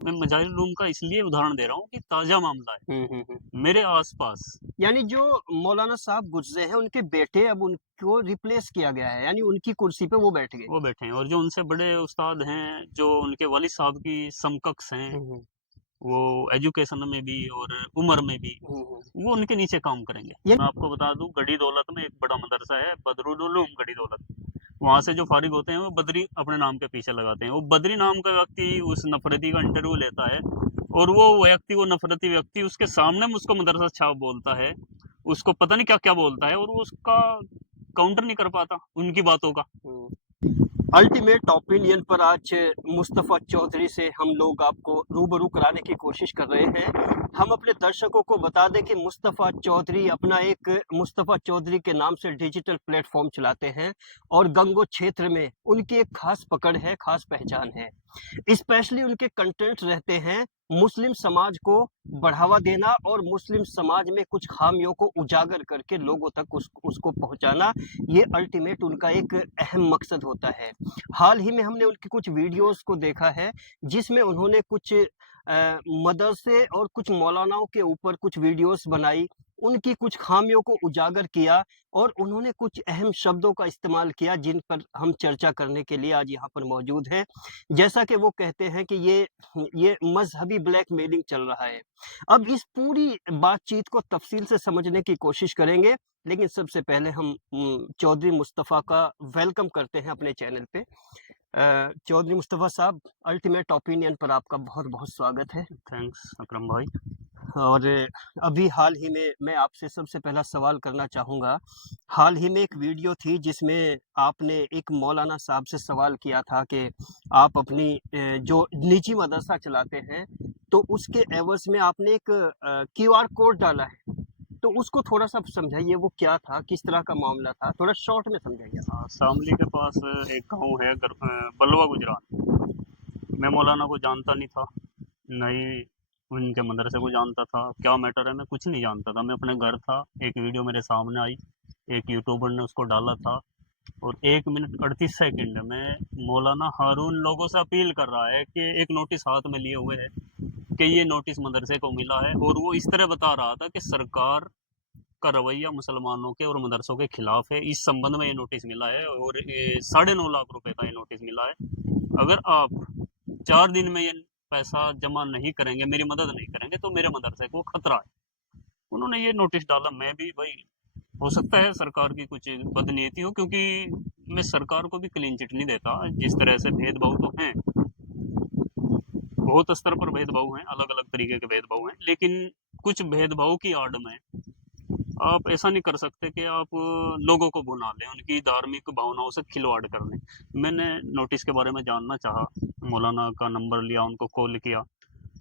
मैं मजाहिर का इसलिए उदाहरण दे रहा हूँ कि ताज़ा मामला हुँ, है, हुँ, हुँ। मेरे आस-पास। यानी जो मौलाना साहब गुज़रे हैं, उनके बेटे अब उनको रिप्लेस किया गया है, यानी उनकी कुर्सी पे वो बैठ गए। वो बैठे हैं और जो उनसे बड़े उस्ताद हैं, जो उनके वालिद साहब की समकक्ष हैं, हुँ, हुँ। वो एजुकेशन में भी और उम्र में भी, हुँ, हुँ। वो उनके नीचे काम करेंगे। ये मैं आपको बता दूँ गढ़ी दौलत में एक बड़ा मदरसा है, बदरुल उलूम गढ़ी दौलत। वहाँ से जो फ़ारिग होते हैं, वो बदरी अपने नाम के पीछे लगाते हैं। वो बदरी नाम का व्यक्ति उस नफ़रती का इंटरव्यू लेता है और वो नफ़रती व्यक्ति उसके सामने मुझको मदरसा छाप बोलता है। उसको पता नहीं क्या-क्या बोलता है और वो उसका काउंटर नहीं कर पाता, उनकी बातों का। हुँ। अल्टीमेट ओपिनियन पर आज मुस्तफ़ा चौधरी से हम लोग आपको रूबरू कराने की कोशिश कर रहे हैं। हम अपने दर्शकों को बता दें कि मुस्तफ़ा चौधरी अपना एक मुस्तफ़ा चौधरी के नाम से डिजिटल प्लेटफ़ॉर्म चलाते हैं और गंगो क्षेत्र में उनकी एक ख़ास पकड़ है, ख़ास पहचान है। स्पेशली उनके कंटेंट रहते हैं मुस्लिम समाज को बढ़ावा देना और मुस्लिम समाज में कुछ खामियों को उजागर करके लोगों तक उसको पहुंचाना। ये अल्टीमेट उनका एक अहम मकसद होता है। हाल ही में हमने उनकी कुछ वीडियोस को देखा है जिसमें उन्होंने कुछ मदरसे और कुछ मौलानाओं के ऊपर कुछ वीडियोस बनाई, उनकी कुछ खामियों को उजागर किया और उन्होंने कुछ अहम शब्दों का इस्तेमाल किया जिन पर हम चर्चा करने के लिए आज यहाँ पर मौजूद हैं। जैसा कि वो कहते हैं कि ये मज़हबी ब्लैकमेलिंग चल रहा है। अब इस पूरी बातचीत को तफ़सील से समझने की कोशिश करेंगे, लेकिन सबसे पहले हम चौधरी मुस्तफ़ा का वेलकम करते हैं अपने चैनल पे। चौधरी मुस्तफ़ा साहब, अल्टीमेट ओपिनियन पर आपका बहुत-बहुत स्वागत है। थैंक्स अकरम भाई। और अभी हाल ही में मैं आपसे सबसे पहला सवाल करना चाहूँगा, हाल ही में एक वीडियो थी जिसमें आपने एक मौलाना साहब से सवाल किया था कि आप अपनी जो निजी मदरसा चलाते हैं, तो उसके एवज़ में आपने एक क्यूआर कोड डाला है। तो उसको थोड़ा-सा समझाइए वो क्या था? किस तरह का मामला था? थोड़ा शॉर्ट में समझाइए आप। शामली के पास एक गाँव है बलवा गुजरान। मैं मौलाना को जानता नहीं था, ना ही उनके मदरसे को जानता था। क्या मैटर है मैं कुछ नहीं जानता था। मैं अपने घर था, एक वीडियो मेरे सामने आई, एक यूट्यूबर ने उसको डाला था और 1 मिनट 38 सेकंड में मौलाना हारून लोगों से अपील कर रहा है कि एक नोटिस हाथ में लिए हुए है कि ये नोटिस मदरसे को मिला है और वो इस तरह बता रहा था कि सरकार का रवैया मुसलमानों के और मदरसों के खिलाफ है। इस संबंध में ये नोटिस मिला है और 9.5 लाख रुपए का ये नोटिस मिला है। अगर आप 4 दिन में ये पैसा जमा नहीं करेंगे, मेरी मदद नहीं करेंगे, तो मेरे मदरसे को खतरा है। उन्होंने ये नोटिस डाला। मैं भी भाई, हो सकता है सरकार की कुछ बदनीयती हो, क्योंकि मैं सरकार को भी क्लीन चिट नहीं देता। जिस तरह से भेदभाव तो हैं, बहुत स्तर पर भेदभाव हैं, अलग अलग तरीके के भेदभाव हैं, लेकिन कुछ भेदभाव की आड़ में आप ऐसा नहीं कर सकते कि आप लोगों को भुना लें, उनकी धार्मिक भावनाओं से खिलवाड़ कर लें। मैंने नोटिस के बारे में जानना चाहा, मौलाना का नंबर लिया, उनको कॉल किया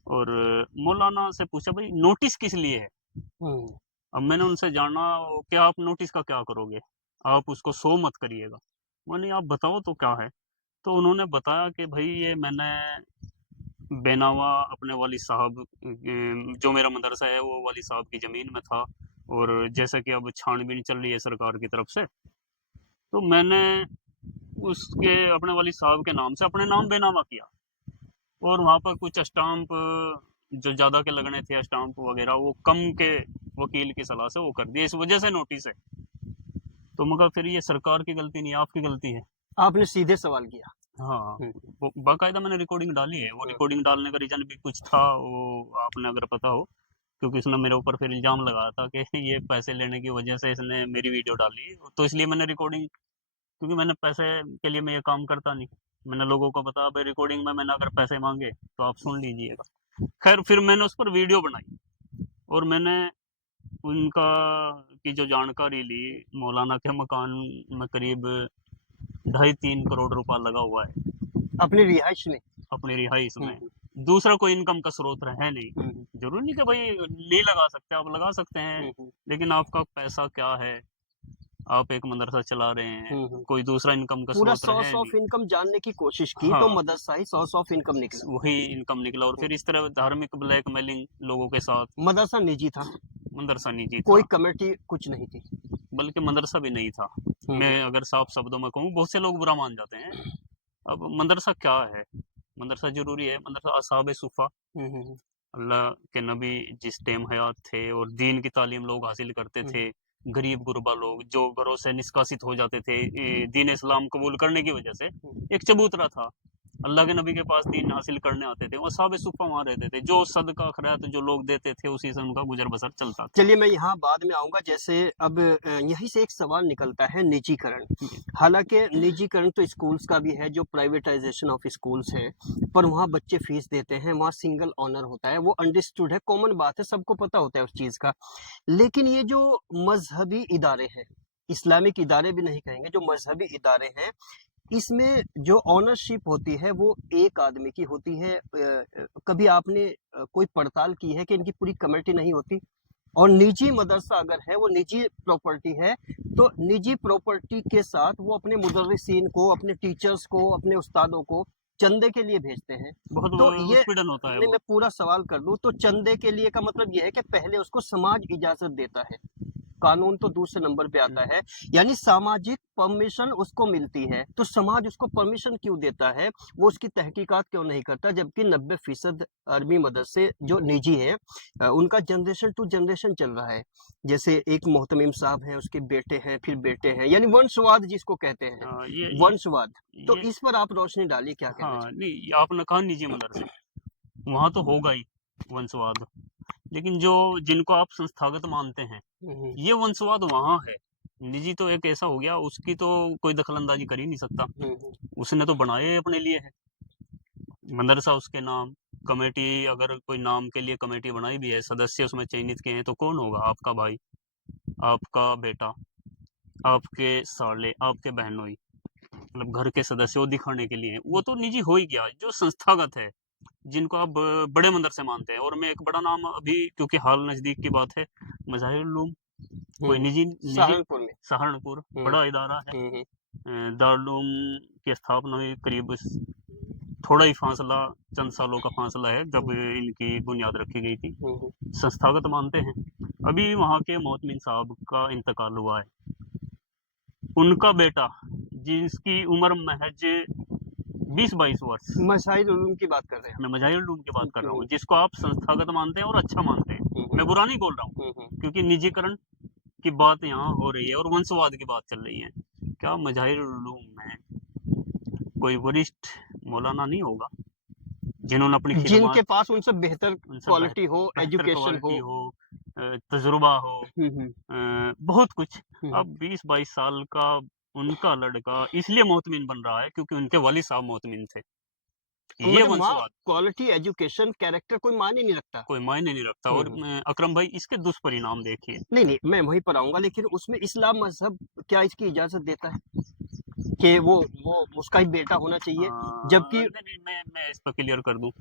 और मौलाना से पूछा भाई नोटिस किस लिए है। हुँ। अब मैंने उनसे जाना कि आप नोटिस का क्या करोगे, आप उसको शो मत करिएगा। मैंने आप बताओ तो क्या है। तो उन्होंने बताया कि भाई ये मैंने बेनावा अपने वाली साहब जो मेरा मदरसा है वो वाली साहब की ज़मीन में था और जैसा कि अब छानबीन चल रही है सरकार की तरफ से, तो मैंने उसके अपने वाली साहब के नाम से अपने नाम बेनामा किया और वहाँ पर कुछ स्टाम्प जो ज़्यादा के लगने थे, स्टाम्प वगैरह वो कम के वकील की सलाह से वो कर दिए, इस वजह से नोटिस है। तो मगर फिर ये सरकार की गलती नहीं है, आपकी गलती है। आपने सीधे सवाल किया। हाँ, हुँ, वो बाकायदा मैंने रिकॉर्डिंग डाली है। वो हुँ। रिकॉर्डिंग डालने का रीज़न भी कुछ था, वो आपने अगर पता हो, क्योंकि उसने मेरे ऊपर फिर इल्ज़ाम लगाया था कि ये पैसे लेने की वजह से इसने मेरी वीडियो डाली। तो इसलिए मैंने रिकॉर्डिंग, क्योंकि मैंने पैसे के लिए मैं ये काम करता नहीं। मैंने लोगों को बताया भाई रिकॉर्डिंग में मैंने अगर पैसे माँगे तो आप सुन लीजिएगा। ख़ैर फिर मैंने उस पर वीडियो बनाई और मैंने उनका की जो जानकारी ली, मौलाना के मकान में करीब ढाई 3 करोड़ रुपया लगा हुआ है अपनी रिहाइश में। अपनी रिहाइश हुँ, में। हुँ। दूसरा कोई इनकम का स्रोत है नहीं। हुँ, हुँ। ज़रूरी नहीं कि भाई नहीं लगा सकते, आप लगा सकते हैं, हुँ, हुँ। लेकिन आपका पैसा क्या है? आप एक मदरसा चला रहे हैं, हुँ, हुँ। कोई दूसरा इनकम का पूरा स्रोत है सोर्स नहीं। ऑफ इनकम जानने की कोशिश की तो हाँ, मदरसा ही सोर्स ऑफ इनकम निकला। वही इनकम निकला और हुँ। फिर इस तरह धार्मिक ब्लैकमेलिंग लोगों के साथ। मदरसा निजी था, मदरसा निजी कोई था, कमेटी कुछ नहीं थी। बल्कि मदरसा भी नहीं था। हुँ, मैं हुँ। अगर साफ शब्दों में कहूँ, बहुत से लोग बुरा मान जाते हैं। अब मदरसा क्या है? मदरसा जरूरी है। मदरसा असहाब सुफ़ा, अल्लाह के नबी जिस टाइम हयात थे और दीन की तालीम लोग हासिल करते थे, गरीब गुरबा लोग जो घरों से निष्कासित हो जाते थे दीन इस्लाम कबूल करने की वजह से, एक चबूतरा था, अल्लाह के नबी के पास दीन हासिल करने आते थे, वो साहब सुफ़ा वहाँ रहते थे, जो सदका खैरात जो लोग देते थे उसी से उनका गुजर बसर चलता था। चलिए मैं यहाँ बाद में आऊँगा। जैसे अब यहीं से एक सवाल निकलता है निजीकरण। हालाँकि निजीकरण तो स्कूल्स का भी है, जो प्राइवेटाइजेशन ऑफ स्कूल्स है, पर वहाँ बच्चे फीस देते हैं, वहाँ सिंगल ऑनर होता है, वो अंडरस्टूड है, कॉमन बात है, सबको पता होता है उस चीज़ का। लेकिन ये जो मजहबी इदारे हैं, इस्लामिक इदारे भी नहीं कहेंगे, जो मजहबी इदारे हैं, इसमें जो ऑनरशिप होती है वो एक आदमी की होती है। कभी आपने कोई पड़ताल की है कि इनकी पूरी कमेटी नहीं होती? और निजी मदरसा अगर है, वो निजी प्रॉपर्टी है, तो निजी प्रॉपर्टी के साथ वो अपने मुदर्रिसीन को, अपने टीचर्स को, अपने उस्तादों को चंदे के लिए भेजते हैं। बहुत तो ये उत्पीड़न होता है नहीं, वो। मैं पूरा सवाल कर दूं तो चंदे के लिए का मतलब ये है कि पहले उसको समाज इजाजत देता है, कानून तो दूसरे नंबर पे आता है, यानी सामाजिक परमिशन उसको मिलती है। तो समाज उसको परमिशन क्यों देता है, वो उसकी तहकीकात क्यों नहीं करता? जबकि 90% अरबी मदरसे जो निजी हैं, उनका जनरेशन टू जनरेशन चल रहा है। जैसे एक मोहतमिम साहब हैं, उसके बेटे हैं, फिर बेटे हैं, यानी वंशवाद जिसको कहते हैं, ये वंशवाद। तो ये इस पर आप रोशनी डालिए, क्या कहना हाँ, चाहिए? नहीं आपने कहा निजी मदरसे, वहाँ तो होगा ही वंशवाद, लेकिन जो जिनको आप संस्थागत मानते हैं, ये वंशवाद वहाँ है। निजी तो एक ऐसा हो गया, उसकी तो कोई दखलंदाजी कर ही नहीं सकता, उसने तो बनाए अपने लिए है मदरसा, उसके नाम, कमेटी अगर कोई नाम के लिए कमेटी बनाई भी है, सदस्य उसमें चयनित किए हैं, तो कौन होगा? आपका भाई, आपका बेटा, आपके साले, आपके बहनोई, मतलब घर के सदस्य वो दिखाने के लिए, वो तो निजी हो ही गया। जो संस्थागत है, जिनको आप बड़े मदरसे मानते हैं, और मैं एक बड़ा नाम अभी, क्योंकि हाल नज़दीक की बात है, मज़ाहिरुल उलूम, कोई निजी निजी सहारनपुर में। सहारनपुर बड़ा इदारा है। दारुल उलूम की स्थापना हुई करीब थोड़ा ही फासला, चंद सालों का फासला है जब इनकी बुनियाद रखी गई थी। संस्थागत मानते हैं। अभी वहाँ के मोहतमिन साहब का इंतकाल हुआ है, उनका बेटा जिसकी उम्र महज 20-22 वर्ष, मसाइल उलूम की बात कर रहे हैं मैं मजाहिरुल उलूम की बात कर रहा हूँ, हम्म, जिसको आप संस्थागत मानते हैं और अच्छा मानते हैं, मैं बुरा नहीं बोल रहा हूँ, क्योंकि निजीकरण की बात यहाँ हो रही है और वंशवाद की बात चल रही है। क्या मजाहिरुल उलूम में कोई वरिष्ठ मौलाना नहीं होगा जिन्होंने अपनी जिनके खिदमत, पास उनसे बेहतर उनसे क्वालिटी हो, बेहतर एजुकेशन क्वालिटी हो? हो, तजुर्बा हो, बहुत कुछ। हम्म। अब 20-22 साल का उनका लड़का इसलिए मोहतमिन बन रहा है क्योंकि उनके वालिद साहब मोहतमिन थे। ये मतलब माँ, वंशवाद क्वालिटी, एजुकेशन, कैरेक्टर कोई मायने नहीं रखता। कोई मायने नहीं रखता। और अकरम भाई, इसके दुष्परिणाम देखिए। नहीं नहीं, मैं वहीं पर आऊंगा, लेकिन उसमें इस्लाम मजहब क्या इसकी इजाजत देता है कि वो उसका ही बेटा होना चाहिए? जबकि नहीं नहीं, मैं इस पर क्लियर कर दूं।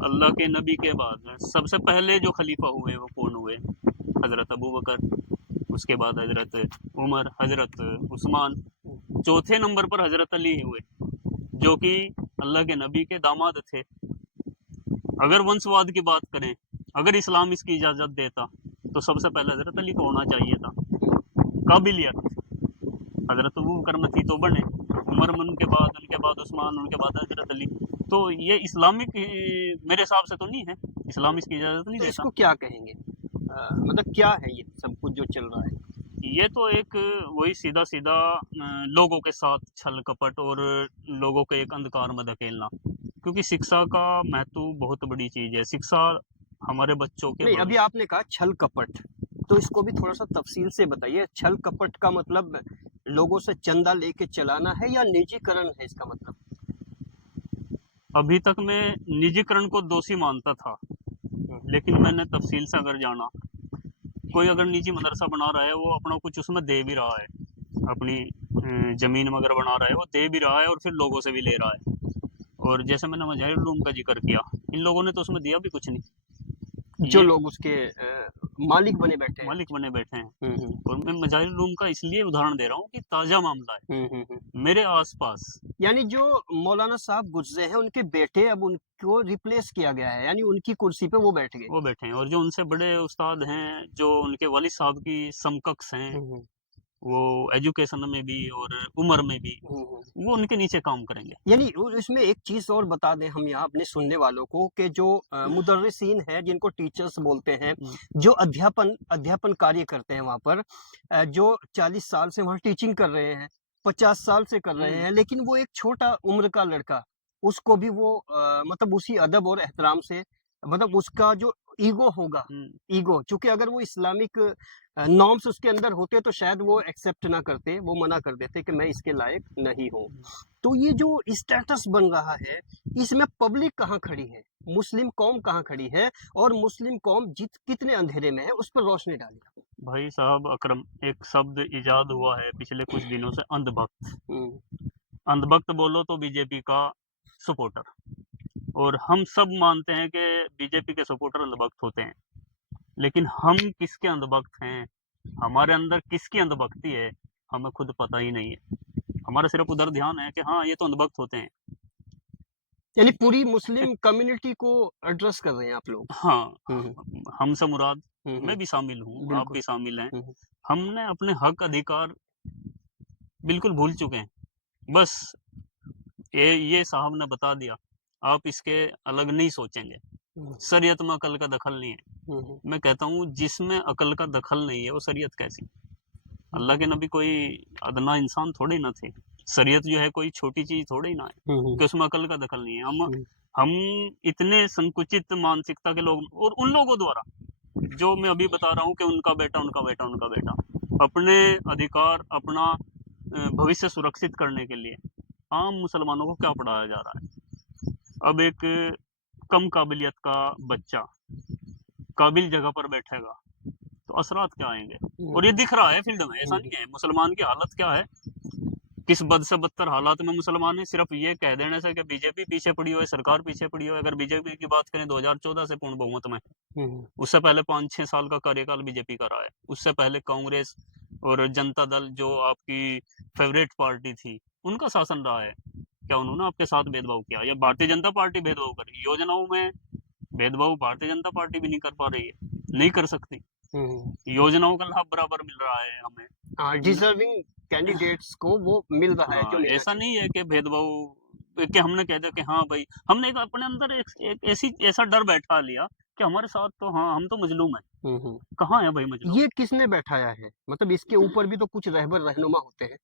अल्लाह के नबी के बाद सबसे पहले जो खलीफा हुए वो कौन हुए? हजरत अबू बकर, उसके बाद हजरत उमर, हजरत उस्मान, चौथे नंबर पर हजरत अली हुए, जो कि अल्लाह के नबी के दामाद थे। अगर वंशवाद की बात करें, अगर इस्लाम इसकी इजाज़त देता, तो सबसे पहले हजरत अली को होना चाहिए था। काबिलियत हजरत अबू बकर में थी तो बने, उमर में उनके बाद उस्मान, उनके बाद हजरत अली। तो ये इस्लामिक मेरे हिसाब से तो नहीं है, इस्लाम इसकी इजाज़त नहीं तो देता। इसको क्या कहेंगे? मतलब क्या है ये सब कुछ जो चल रहा है? ये तो एक वही सीधा सीधा लोगों के साथ छल कपट और लोगों को एक अंधकार में धकेलना, क्योंकि शिक्षा का महत्व बहुत बड़ी चीज़ है। शिक्षा हमारे बच्चों के नहीं, अभी भविष्य। आपने कहा छल कपट, तो इसको भी थोड़ा सा तफसील से बताइए। छल कपट का मतलब लोगों से चंदा लेके चलाना है या निजीकरण है इसका मतलब? अभी तक मैं निजीकरण को दोषी मानता था, लेकिन मैंने तफसील से अगर जाना, कोई अगर निजी मदरसा बना रहा है, वो अपना कुछ उसमें दे भी रहा है, अपनी ज़मीन में अगर बना रहा है वो दे भी रहा है और फिर लोगों से भी ले रहा है। और जैसे मैंने मज़ाहिरुल उलूम का जिक्र किया, इन लोगों ने तो उसमें दिया भी कुछ नहीं, जो ये लोग उसके मालिक बने बैठे हैं। मालिक बने बैठे हैं। हम्म और मैं मज़ाहिरुल उलूम का इसलिए उदाहरण दे रहा हूँ कि ताज़ा मामला है हम्म। मेरे आसपास। यानी जो मौलाना साहब गुजरे हैं, उनके बेटे, अब उनको रिप्लेस किया गया है, यानी उनकी कुर्सी पे वो बैठ गए। वो बैठे हैं, और जो उनसे बड़े उस्ताद हैं, जो उनके वालिद साहब की समकक्ष हैं, वो एजुकेशन में भी और उम्र में भी वो उनके नीचे काम करेंगे। यानी इसमें एक चीज और बता दें हम यहाँ अपने सुनने वालों को कि जो मुदर्रिसीन है जिनको टीचर्स बोलते हैं, जो अध्यापन कार्य करते हैं वहाँ पर, जो 40 साल से वहाँ टीचिंग कर रहे हैं, 50 साल से कर रहे हैं, लेकिन वो एक छोटा उम्र का लड़का, उसको भी वो मतलब उसी अदब और एहतराम से, मतलब उसका जो ईगो होगा, ईगो, चूंकि अगर वो इस्लामिक नॉर्म्स उसके अंदर होते तो शायद वो एक्सेप्ट ना करते, वो मना कर देते कि मैं इसके लायक नहीं हूँ। तो ये जो स्टेटस बन रहा है, इसमें पब्लिक कहाँ खड़ी है, मुस्लिम कौम कहाँ खड़ी है, और मुस्लिम कौम कितने अंधेरे में है, उस पर रोशनी डालिए। भाई साहब अकरम, एक शब्द इजाद हुआ है पिछले कुछ दिनों से, अंधभक्त। अंधभक्त बोलो तो बीजेपी का सपोर्टर, और हम सब मानते हैं कि बीजेपी के सपोर्टर अंधभक्त होते हैं, लेकिन हम किसके अंधभक्त हैं, हमारे अंदर किसकी अंधभक्ति है, हमें खुद पता ही नहीं है। हमारा सिर्फ उधर ध्यान है कि हाँ ये तो अंधभक्त होते हैं। यानी पूरी मुस्लिम कम्युनिटी को एड्रेस कर रहे हैं आप लोग। हाँ, हमसे मुराद मैं भी शामिल हूँ, आप बिल्कुल। भी शामिल हैं। हमने अपने हक अधिकार बिल्कुल भूल चुके हैं। बस ये साहब ने बता दिया, आप इसके अलग नहीं सोचेंगे। शरीयत में अकल का दखल नहीं है। मैं कहता हूँ जिसमें अकल का दखल नहीं है वो शरीयत कैसी। अल्लाह के नबी कोई अदना इंसान थोड़े ना थे। शरीयत जो है कोई छोटी चीज थोड़ी ना है कि उसमें अकल का दखल नहीं है। हम इतने संकुचित मानसिकता के लोग, और उन लोगों द्वारा जो मैं अभी बता रहा हूँ कि उनका बेटा उनका बेटा उनका बेटा, अपने अधिकार अपना भविष्य सुरक्षित करने के लिए आम मुसलमानों को क्या पढ़ाया जा रहा है। अब एक कम काबिलियत का बच्चा काबिल जगह पर बैठेगा तो असरात क्या आएंगे, और ये दिख रहा है फील्ड में। ऐसा नहीं है, मुसलमान की हालत क्या है, किस बद से बदतर हालात में मुसलमान है। सिर्फ ये कह देने से कि बीजेपी पीछे पड़ी हो, सरकार पीछे पड़ी हो। अगर बीजेपी की बात करें 2014 से पूर्ण बहुमत में, उससे पहले 5-6 साल का कार्यकाल बीजेपी का रहा है। उससे पहले कांग्रेस और जनता दल जो आपकी फेवरेट पार्टी थी, उनका शासन रहा है। क्या उन्होंने आपके साथ भेदभाव किया, या भारतीय जनता पार्टी भेदभाव कर रही है? योजनाओं में भेदभाव भारतीय जनता पार्टी भी नहीं कर पा रही है, नहीं कर सकती। योजनाओं का लाभ बराबर मिल रहा है हमें, डिजर्विंग कैंडिडेट्स को वो मिल रहा है जो मिलना ऐसा नहीं है कि भेदभाव कि हमने कह दिया कि हाँ भाई, हमने एक अपने अंदर एक ऐसा डर बैठा लिया कि हमारे साथ तो हाँ हम तो मजलूम है। कहाँ है भाई मजलूम? ये किसने बैठाया है, मतलब इसके ऊपर भी तो कुछ रहबर रहनुमा होते हैं।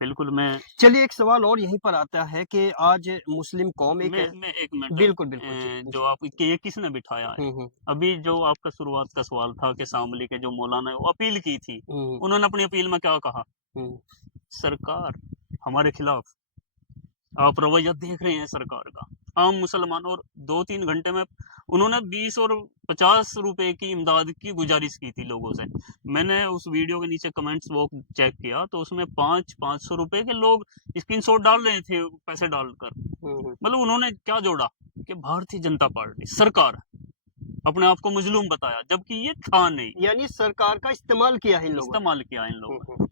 बिल्कुल। मैं चलिए एक सवाल और यहीं पर आता है कि आज मुस्लिम कौम एक मैं एक मिनट, बिल्कुल बिल्कुल जो आप ये किसने बिठाया है, अभी जो आपका शुरुआत का सवाल था कि शामली के जो मौलाना है वो अपील की थी, उन्होंने अपनी अपील में क्या कहा, सरकार हमारे खिलाफ, आप रवैया देख रहे हैं सरकार का, आम मुसलमान। और 2-3 घंटे में उन्होंने 20 और 50 रुपए की इमदाद की गुजारिश की थी लोगों से। मैंने उस वीडियो के नीचे कमेंट्स वो चेक किया तो उसमें 500 रुपए के लोग स्क्रीनशॉट डाल रहे थे, पैसे डालकर। मतलब उन्होंने क्या जोड़ा कि भारतीय जनता पार्टी सरकार अपने आप को मजलूम बताया, जबकि ये था नहीं। यानी सरकार का इस्तेमाल किया है इन लोगों इस्तेमाल किया इन लोगों ने।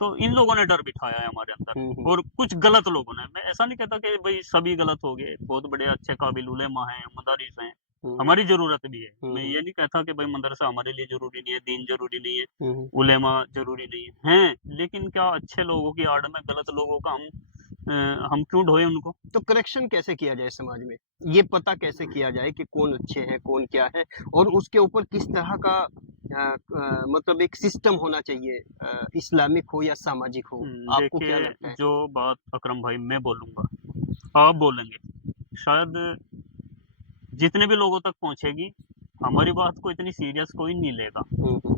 तो इन लोगों ने डर बिठाया है हमारे अंदर, और कुछ गलत लोगों ने। मैं ऐसा नहीं कहता कि भाई सभी गलत हो गए, बहुत बड़े अच्छे काबिल उलेमा हैं, मदारिस हैं, हमारी जरूरत भी है। मैं ये नहीं कहता कि भाई मदरसा हमारे लिए जरूरी नहीं है, दीन जरूरी नहीं है, उलेमा जरूरी नहीं है, लेकिन क्या अच्छे लोगों की आड़ में गलत लोगों का हम क्यों ढोए उनको? तो करेक्शन कैसे किया जाए समाज में, ये पता कैसे किया जाए कि कौन अच्छे हैं कौन क्या है, और उसके ऊपर किस तरह का मतलब एक सिस्टम होना चाहिए, इस्लामिक हो या सामाजिक हो, आपको क्या लगता देखिए, है? जो बात अकरम भाई मैं बोलूंगा, आप बोलेंगे, शायद जितने भी लोगों तक पहुंचेगी, हमारी बात को इतनी सीरियस कोई नहीं लेगा,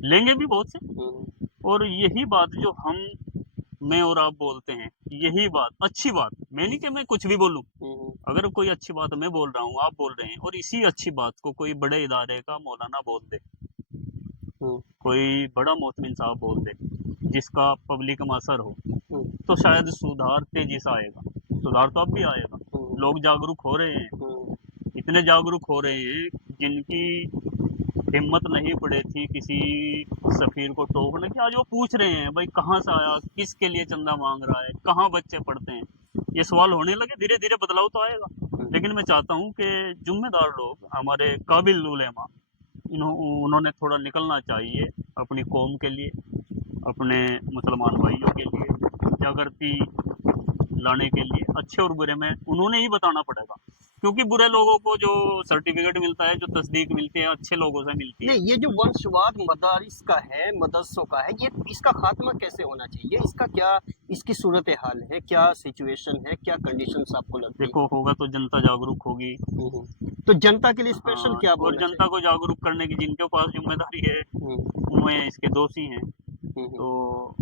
लेंगे भी बहुत से। और यही बात जो मैं और आप बोलते हैं, यही बात अच्छी बात, मैं नहीं कि मैं कुछ भी बोलूं, अगर कोई अच्छी बात मैं बोल रहा हूँ, आप बोल रहे हैं, और इसी अच्छी बात को कोई बड़े इदारे का मौलाना बोल दे, कोई बड़ा मोहतमिन साहब बोल दे, जिसका पब्लिक में असर हो, तो शायद सुधार तेजी से आएगा। सुधार तो अब भी आएगा, लोग जागरूक हो रहे हैं, इतने जागरूक हो रहे हैं जिनकी हिम्मत नहीं पड़े थी किसी सफीर को टोकने की, आज वो पूछ रहे हैं भाई कहाँ से आया, किसके लिए चंदा मांग रहा है, कहाँ बच्चे पढ़ते हैं। ये सवाल होने लगे, धीरे धीरे बदलाव तो आएगा। लेकिन मैं चाहता हूँ कि जिम्मेदार लोग, हमारे काबिल उलेमा, उन्होंने थोड़ा निकलना चाहिए अपनी कौम के लिए, अपने मुसलमान भाइयों के लिए जागृति लाने के लिए अच्छे और बुरे में उन्होंने ही बताना पड़ेगा, क्योंकि बुरे लोगों को जो सर्टिफिकेट मिलता है, जो तस्दीक मिलती है, अच्छे लोगों से मिलती है। नहीं, ये जो वंशवाद मदारिस का है, मदरसों का है, ये इसका खात्मा कैसे होना चाहिए? इसका क्या, इसकी सूरत हाल है, क्या सिचुएशन है, क्या कंडीशंस आपको लगती देखो, होगा तो जनता जागरूक होगी। तो जनता के लिए स्पेशल हाँ, क्या और बोलना जनता चाहिए? को जागरूक करने की जिनके पास जिम्मेदारी है हम्म, वे इसके दोषी हैं। हम्म, तो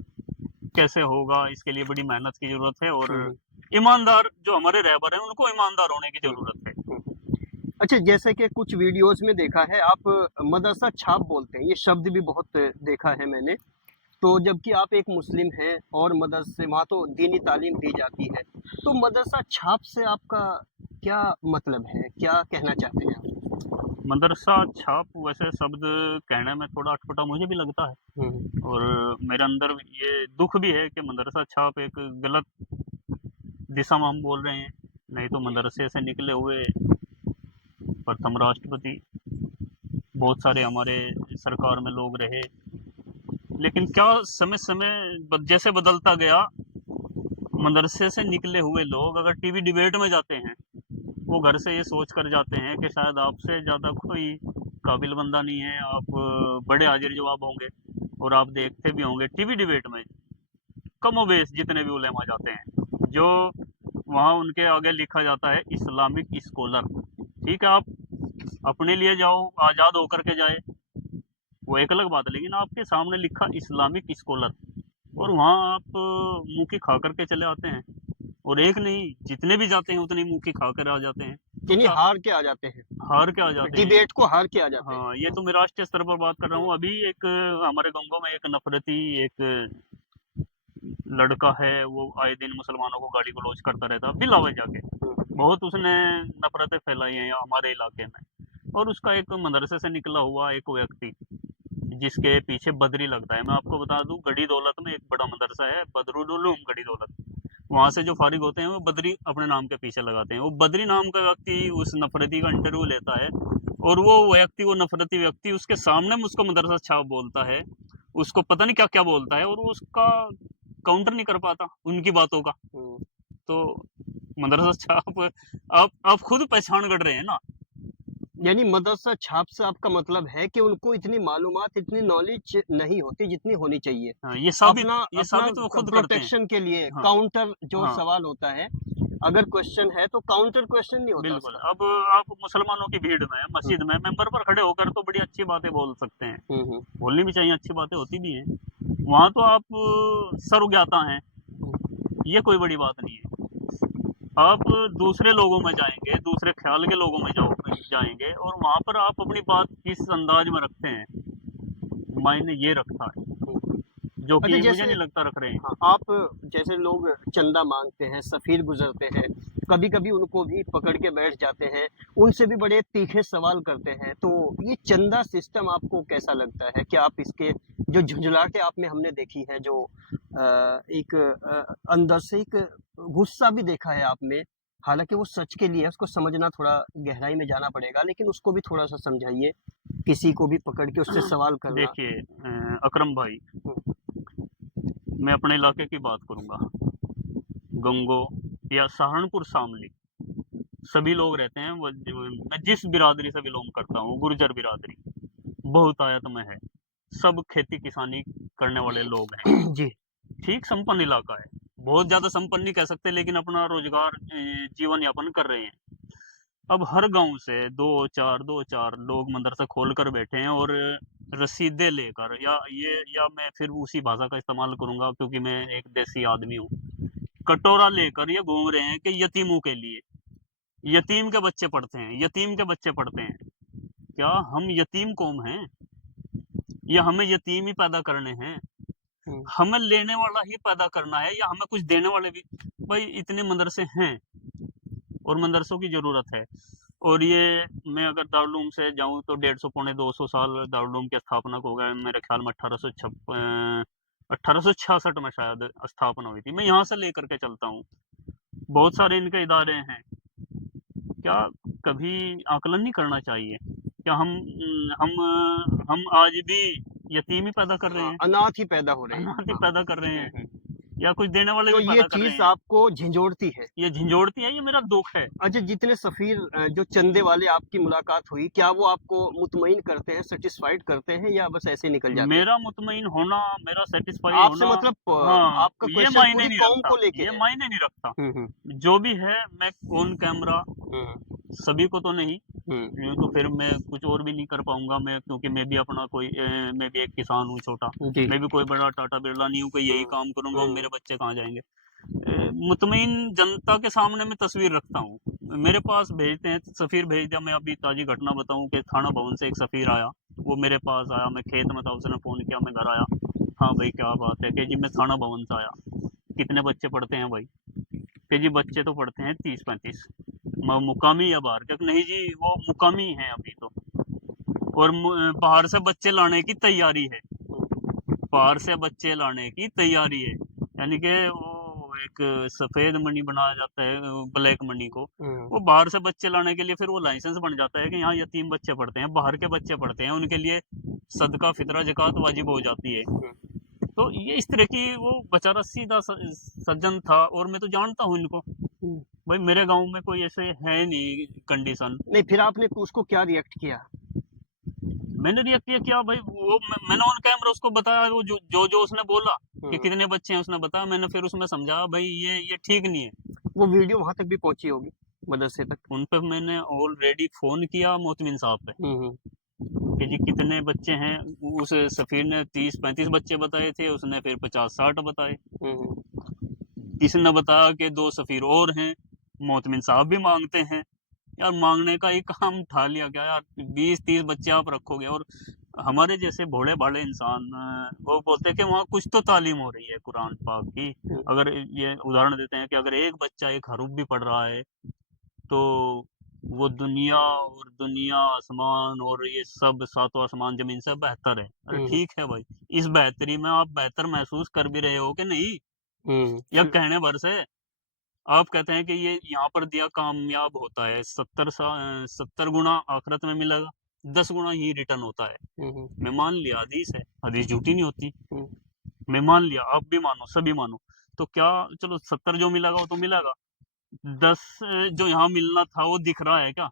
कैसे होगा, इसके लिए बड़ी मेहनत की जरूरत है, और हम्म, ईमानदार जो हमारे रहबर हैं उनको ईमानदार होने की हम्म, जरूरत है। अच्छा, जैसे कि कुछ वीडियोस में देखा है आप मदरसा छाप बोलते हैं, ये शब्द भी बहुत देखा है मैंने। तो जबकि आप एक मुस्लिम हैं और मदरसे वहाँ तो दीनी तालीम दी जाती है, तो मदरसा छाप से आपका क्या मतलब है, क्या कहना चाहते हैं आप? मदरसा छाप वैसे शब्द कहने में थोड़ा अटपटा मुझे भी लगता है, हम्म, और मेरे अंदर ये दुख भी है कि मदरसा छाप एक गलत दिशा में हम बोल रहे हैं। नहीं तो मदरसे से निकले हुए प्रथम राष्ट्रपति बहुत सारे हमारे सरकार में लोग रहे, लेकिन क्या समय समय जैसे बदलता गया, मदरसे से निकले हुए लोग अगर टीवी डिबेट में जाते हैं, वो घर से ये सोच कर जाते हैं कि शायद आपसे ज़्यादा कोई काबिल बंदा नहीं है, आप बड़े हाजिर जवाब होंगे। और आप देखते भी होंगे टीवी डिबेट में कमोबेश जितने भी उलेमा जाते हैं, जो वहाँ उनके आगे लिखा जाता है इस्लामिक स्कॉलर। ठीक है, आप अपने लिए जाओ, आज़ाद होकर के जाए, वो एक अलग बात है, लेकिन आपके सामने लिखा इस्लामिक स्कॉलर, और वहाँ आप मुंह की खा करके चले आते हैं। और एक नहीं, जितने भी जाते हैं उतनी मुंह की खा कर आ जाते हैं। तो यानी क्या हार के आ जाते हैं, हार के आ जाते हैं? डिबेट को हार के आ जाते हैं। हाँ, ये तो मैं राष्ट्रीय स्तर पर बात कर रहा हूँ। अभी एक हमारे गंगों में एक नफरती एक लड़का है, वो आए दिन मुसलमानों को गाली गलौज करता रहता बिला वजह के। बहुत उसने नफरतें फैलाई हैं हमारे इलाके में। और उसका एक मदरसे से निकला हुआ एक व्यक्ति जिसके पीछे बदरी लगता है, मैं आपको बता दूं, गढ़ी दौलत में एक बड़ा मदरसा है, बदरुल उलूम गढ़ी दौलत। वहां से जो फारिग होते हैं वो बदरी अपने नाम के पीछे लगाते हैं। वो बदरी नाम का व्यक्ति उस नफरती का इंटरव्यू लेता है, और वो नफरती व्यक्ति उसके सामने उसको मदरसा छाप बोलता है, उसको पता नहीं क्या क्या बोलता है, और वो उसका काउंटर नहीं कर पाता उनकी बातों का। हम्म, तो मदरसा छाप, आप खुद पहचान कर रहे हैं ना। यानी मदरसा छाप से आपका मतलब है कि उनको इतनी मालूमात, इतनी नॉलेज नहीं होती जितनी होनी चाहिए। हाँ, अपना ये अपना साबित वो खुद करते हैं। प्रोटेक्शन के लिए हाँ, काउंटर जो हाँ, सवाल होता है, अगर क्वेश्चन है तो काउंटर क्वेश्चन नहीं होता बिल्कुल। उसका। अब आप मुसलमानों की भीड़ में हम्म, मस्जिद में मेंबर पर खड़े होकर तो बड़ी अच्छी बातें बोल सकते हैं, हम्म, बोलनी भी चाहिए, अच्छी बातें होती भी हैं। वहां तो आप सर्वज्ञाता हैं, ये कोई बड़ी बात नहीं है। आप दूसरे लोगों में जाएंगे, दूसरे ख्याल के लोगों में जाएंगे, और वहां पर आप अपनी बात किस अंदाज में रखते हैं, मायने ये रखता है, हम्म। जो अच्छा, कि मुझे जैसे नहीं लगता रख रहे हाँ, हैं। आप जैसे लोग चंदा मांगते हैं, सफीर गुजरते हैं, कभी कभी उनको भी पकड़ के बैठ जाते हैं, उनसे भी बड़े तीखे सवाल करते हैं, तो ये चंदा सिस्टम आपको कैसा लगता है? कि आप इसके जो झुंझलाहटें आप में हमने देखी है, जो एक अंदर से एक गुस्सा भी देखा है आप में, हालांकि वो सच के लिए है, उसको समझना थोड़ा गहराई में जाना पड़ेगा, लेकिन उसको भी थोड़ा सा समझाइए, किसी को भी पकड़ के उससे सवाल करना। देखिए अकरम भाई, हम्म, मैं अपने इलाके की बात करूंगा, गंगो या सहारनपुर शामली, सभी लोग रहते हैं। मैं जिस बिरादरी से बिलोंग करता हूँ, गुर्जर बिरादरी बहुतायत में है, सब खेती किसानी करने वाले लोग हैं। जी। ठीक, संपन्न इलाका है, बहुत ज्यादा संपन्न नहीं कह सकते, लेकिन अपना रोजगार जीवन यापन कर रहे हैं। अब हर गांव से दो चार लोग मदरसा खोल कर बैठे हैं, और रसीदे लेकर, या मैं फिर उसी भाषा का इस्तेमाल करूंगा क्योंकि मैं एक देसी आदमी हूँ, कटोरा लेकर ये घूम रहे हैं कि यतीमों के लिए, यतीम के बच्चे पढ़ते हैं, यतीम के बच्चे पढ़ते हैं। क्या हम यतीम कौम हैं, या हमें यतीम ही पैदा करने हैं? हम्म, हमें लेने वाला ही पैदा करना है, या हमें कुछ देने वाले भी? भाई इतने मदरसे हैं और मदरसों की जरूरत है। और ये, मैं अगर दारुल उलूम से जाऊं तो 150 पौने 200 साल दारुल उलूम की स्थापना को हो गया, मेरे ख्याल में 1866 में शायद स्थापना हुई थी। मैं यहाँ से लेकर के चलता हूँ, बहुत सारे इनके इदारे हैं। क्या कभी आकलन नहीं करना चाहिए? क्या हम आज भी यतीम ही पैदा कर रहे हैं, अनाथ ही पैदा हो रहे हैं। अनाथ ही हाँ। पैदा कर रहे हैं, हम्म। या कुछ देने वाले तो भी ये पैदा कर रहे चीज हैं। आपको झंझोड़ती है। ये झंझोड़ती है, ये मेरा दुख है। अच्छा, जितने सफीर जो चंदे वाले आपकी मुलाकात हुई, क्या वो आपको मुतमईन करते हैं, सेटिस्फाइड करते हैं, या बस ऐसे निकल जाते हैं? मेरा मुतमईन होना, मेरा सेटिस्फाई आपसे होना, मतलब हाँ, आपका ये क्वेश्चन मायने पूरी नहीं कौम रखता, को लेके ये है। मायने नहीं रखता। हम्म। जो भी है, मैं ऑन कैमरा हम्म। सभी को तो नहीं, हम्म। यूँ तो फिर मैं कुछ और भी नहीं कर पाऊंगा मैं, क्योंकि मैं भी अपना कोई मैं भी एक किसान हूँ छोटा, जी। मैं भी कोई बड़ा टाटा बिरला नहीं हूँ कि यही हम्म। काम करूंगा और हम्म। मेरे बच्चे कहाँ जाएंगे। मुतमईन जनता के सामने मैं तस्वीर रखता हूँ। मेरे पास भेजते हैं, सफ़ीर भेज दिया। मैं अभी ताज़ी घटना बताऊँ कि थाना भवन से एक सफ़ीर आया, वो मेरे पास आया, मैं खेत में था, उसने फ़ोन किया, मैं घर आया। हाँ भाई क्या बात है, कि जी मैं थाना भवन से आया, कितने बच्चे पढ़ते हैं भाई, कि जी बच्चे तो पढ़ते हैं 30-35। मुकामी या बाहर के? नहीं जी वो मुकामी हैं अभी तो, और बाहर से बच्चे लाने की तैयारी है, बाहर से बच्चे लाने की तैयारी है। यानी कि वो एक सफेद मनी बनाया जाता है, ब्लैक मनी को, वो बाहर से बच्चे लाने के लिए फिर वो लाइसेंस बन जाता है कि यहाँ यतीम बच्चे पढ़ते हैं, बाहर के बच्चे पढ़ते हैं, उनके लिए सदका फितरा ज़कात वाजिब हो जाती है। तो ये इस तरह की, वो बेचारा सीधा सज्जन था, और मैं तो जानता हूँ इनको भाई, मेरे गांव में कोई ऐसे है नहीं कंडीशन। नहीं, फिर आपने उसको क्या रिएक्ट किया? मैंने रिएक्ट किया क्या भाई, वो मैंने ऑन कैमरा उसको बताया, वो जो उसने बोला कि कितने बच्चे हैं उसने बताया, मैंने फिर उसमें समझाया भाई ये ठीक नहीं है। वो वीडियो वहां तक भी पहुंची होगी, मदरसे तक? उन पे मैंने ऑलरेडी फोन किया मोतमिन साहब पे कि जी कितने बच्चे हैं। उस सफीर ने 30-35 बच्चे बताए थे, उसने फिर 50-60 बताए। इसने बताया कि 2 सफीर और हैं, मोतमिन साहब भी मांगते हैं। यार मांगने का ही काम उठा लिया क्या यार, 20-30 बच्चे आप रखोगे, और हमारे जैसे भोले भाले इंसान वो बोलते हैं कि वहाँ कुछ तो तालीम हो रही है कुरान पाक की। अगर ये उदाहरण देते हैं कि अगर एक बच्चा एक हरूफ भी पढ़ रहा है, तो वो दुनिया आसमान और ये सब सातों आसमान जमीन से बेहतर है। अरे ठीक है भाई, इस बेहतरी में आप बेहतर महसूस कर भी रहे हो कि नहीं, या कहने भर से आप कहते हैं कि ये यहाँ पर दिया कामयाब होता है, 70 गुना आखिरत में मिलेगा, 10 गुना ही रिटर्न होता है। मैं मान लिया हदीस है, हदीस झूठी नहीं होती, मैं मान लिया, आप भी मानो, सभी मानो, तो क्या चलो 70 जो मिलेगा वो तो मिलेगा, 10 जो यहाँ मिलना था वो दिख रहा है क्या,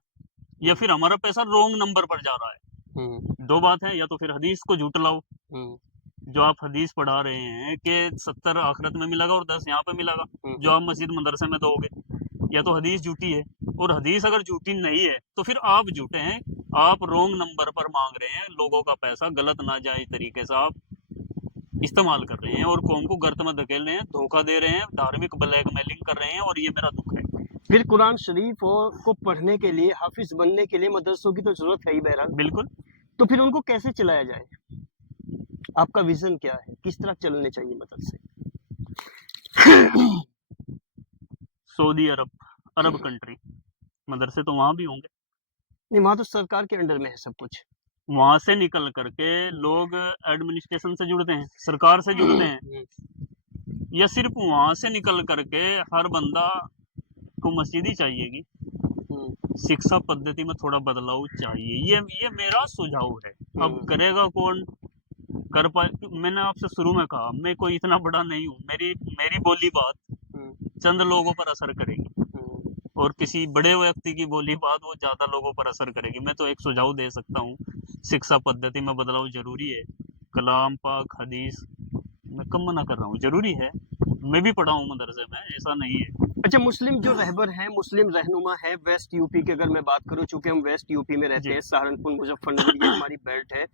या फिर हमारा पैसा रोंग नंबर पर जा रहा है? दो बात है, या तो फिर हदीस को झूठ लाओ, जो आप हदीस पढ़ा रहे हैं कि 70 आखिरत में मिलेगा और 10 यहाँ पे मिलेगा, जो आप मस्जिद मदरसे में दोगे, या तो हदीस झूठी है। और हदीस अगर झूठी नहीं है तो फिर आप झूठे हैं, आप रोंग नंबर पर मांग रहे हैं, लोगों का पैसा गलत नाजायज तरीके से आप इस्तेमाल कर रहे हैं और कौम को गर्त में धकेल रहे हैं, धोखा दे रहे हैं, धार्मिक ब्लैकमेलिंग कर रहे हैं, और ये मेरा दुख है। फिर कुरान शरीफ को पढ़ने के लिए, हाफिज बनने के लिए मदरसों की तो जरूरत है ही बहरहाल। बिल्कुल। तो फिर उनको कैसे चलाया जाए? आपका विजन क्या है, किस तरह चलने चाहिए मदरसे? सऊदी अरब, अरब कंट्री, मदरसे तो वहां भी होंगे। नहीं, वहां तो सरकार के अंडर में है सब कुछ। वहां से निकल करके लोग एडमिनिस्ट्रेशन से जुड़ते हैं, सरकार से जुड़ते हैं, या सिर्फ वहां से निकल करके हर बंदा को मस्जिद ही चाहिएगी? शिक्षा पद्धति में थोड़ा बदलाव चाहिए, ये मेरा सुझाव है। अब करेगा कौन, कर पाए? मैंने आपसे शुरू में कहा मैं कोई इतना बड़ा नहीं हूँ, मेरी मेरी बोली बात चंद लोगों पर असर करेगी, और किसी बड़े व्यक्ति की बोली बात वो ज्यादा लोगों पर असर करेगी। मैं तो एक सुझाव दे सकता हूँ, शिक्षा पद्धति में बदलाव जरूरी है, कलाम पाक हदीस मैं कम मना कर रहा हूँ, जरूरी है, मैं भी पढ़ा हूँ मदरसे में, ऐसा नहीं है। अच्छा, मुस्लिम जो रहबर हैं, मुस्लिम रहनुमा है वेस्ट यूपी के, अगर मैं बात करूं, चूंकि हम वेस्ट यूपी में रहते हैं, सहारनपुर मुजफ्फरनगर ये हमारी बेल्ट है,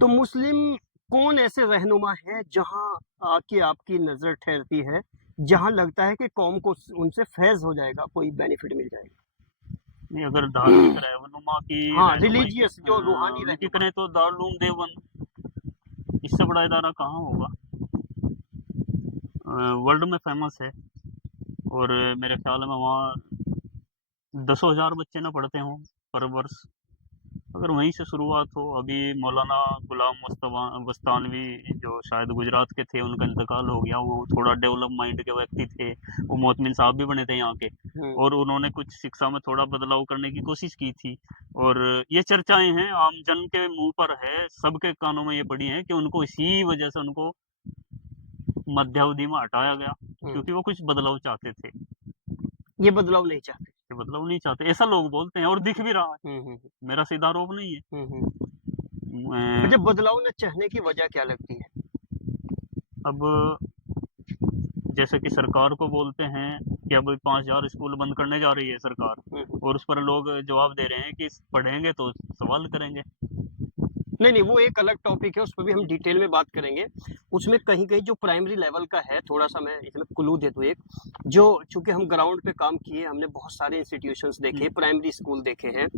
तो मुस्लिम कौन ऐसे रहनुमा है जहां आके आपकी नजर ठहरती है, जहां लगता है कि कौम को उनसे फैज हो जाएगा, कोई बेनिफिट मिल जाएगा? नहीं, अगर धार्मिक रहनुमा की, हाँ, रिलीजियस जो रूहानी की रहनुमा। करें तो दारुल देवबंद, इससे बड़ा इदारा कहाँ होगा, वर्ल्ड में फेमस है, और मेरे ख्याल में वहाँ 10,000 बच्चे ना पढ़ते हों पर वर्ष, अगर वहीं से शुरुआत हो, अभी मौलाना गुलाम मुस्तफा बस्तानवी जो शायद गुजरात के थे, उनका इंतकाल हो गया। वो थोड़ा डेवलप माइंड के व्यक्ति थे, वो मोहतमिन साहब भी बने थे यहाँ के, और उन्होंने कुछ शिक्षा में थोड़ा बदलाव करने की कोशिश की थी। और ये चर्चाएं हैं, आम जन के मुंह पर है, सबके कानों में ये पड़ी हैं कि उनको इसी वजह से उनको मध्यावधि में हटाया गया, क्योंकि वो कुछ बदलाव चाहते थे। ये बदलाव नहीं चाहते। ये बदलाव नहीं चाहते, ऐसा लोग बोलते हैं और दिख भी रहा है। मेरा सीधा आरोप नहीं है। मुझे मैं बदलाव न चाहने की वजह क्या लगती है? अब जैसे कि सरकार को बोलते हैं कि अब 5,000 स्कूल बंद करने जा रही है सरकार, और उस पर लोग जवाब दे रहे हैं कि पढ़ेंगे तो सवाल करेंगे। नहीं, नहीं, वो एक अलग टॉपिक है, उस पर भी हम डिटेल में बात करेंगे। उसमें कहीं-कहीं जो प्राइमरी लेवल का है, थोड़ा-सा मैं इसमें क्लू दे दूँ एक, जो चूँकि हम ग्राउंड पे काम किए, हमने बहुत सारे इंस्टीट्यूशंस देखे, प्राइमरी स्कूल देखे हैं,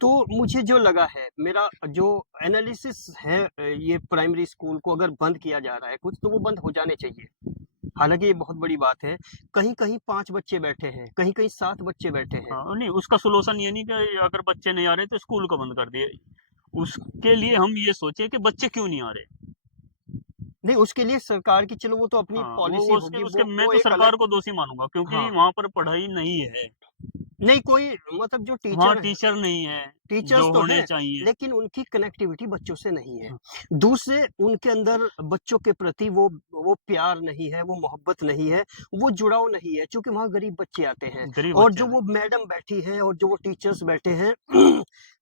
तो मुझे जो लगा है, मेरा जो एनालिसिस है ये प्राइमरी स्कूल को अगर बंद किया जा रहा है कुछ, तो वो बंद हो जाने चाहिए। हालाँकि ये बहुत बड़ी बात है, कहीं-कहीं 5 बच्चे बैठे हैं, कहीं-कहीं 7 बच्चे बैठे हैं। हाँ, नहीं, उसका सोल्यूशन ये नहीं कि अगर बच्चे नहीं आ रहे तो स्कूल को बंद कर दिए। उसके लिए हम ये सोचे कि बच्चे क्यों नहीं आ रहे। नहीं, उसके लिए सरकार की चलो वो तो अपनी हाँ, पॉलिसी वो होगी, उसके मैं वो तो एक अलग। सरकार को दोषी मानूंगा, क्योंकि हाँ, वहां पर पढ़ाई नहीं है, नहीं कोई मतलब जो वहाँ टीचर हैं, टीचर नहीं है टीचर्स जो तो होने हैं, चाहिए। लेकिन उनकी कनेक्टिविटी बच्चों से नहीं है। हाँ, दूसरे उनके अंदर बच्चों के प्रति वो प्यार नहीं है, वो मोहब्बत नहीं है, वो जुड़ाव नहीं है, चूँकि वहाँ गरीब बच्चे आते हैं। गरीब और बच्चे जो हैं। वो मैडम बैठी हैं और जो वो टीचर्स बैठे हैं,